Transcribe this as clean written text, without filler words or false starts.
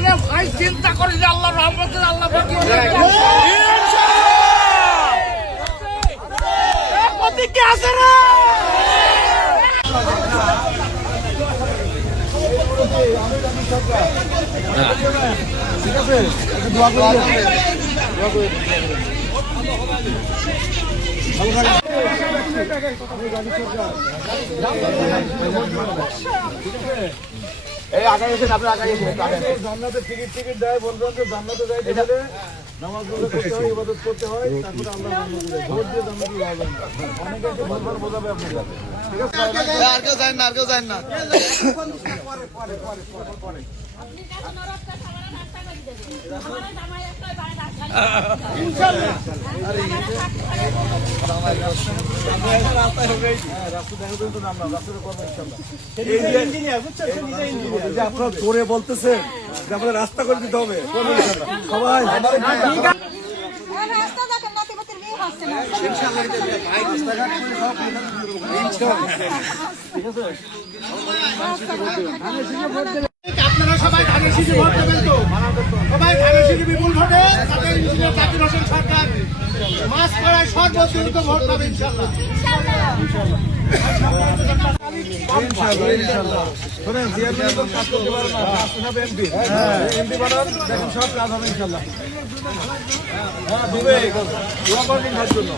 আরে ভাই চিন্তা করি যে আল্লাহ রহমতে আল্লাহ প্রতীকে আছে রে। ঠিক আছে, দোয়া করে এই আগাই এসেন, আপনি আগাই এসেন। জান্নাতের টিকিট দেয়, বলবেন যে জান্নাতে যাই গেলে নামাজ পড়তে হয়, ইবাদত করতে হয়, তারপরে আল্লাহ ভোট দিয়ে জান্নাতে যাবেন। অনেকে এসে ভোটবার বোঝাবে আপনাদের। ঠিক আছে, আর কেউ যায় না, আর কেউ যায় না। আপনারা জোরে বলতেছে যে আপনার রাস্তা করে দিতে হবে সবাই। আপনারা সবাই ধানের শীষে ভোট দেবেন তো? সবাই ধানের শীষে বিপুল ভোটে জাকির হোসেন সরকার মাস পাড়ায় সর্বোচ্চ ভোট পাবে ইনশাআল্লাহ। শোনেন, চেয়ারম্যান তো কাজ করতে পারে না, এমপি এমপি বানান, দেখুন সব কাজ হবে ইনশাল্লাহ। হ্যাঁ, দিবে দোয়া করবেন তার জন্য।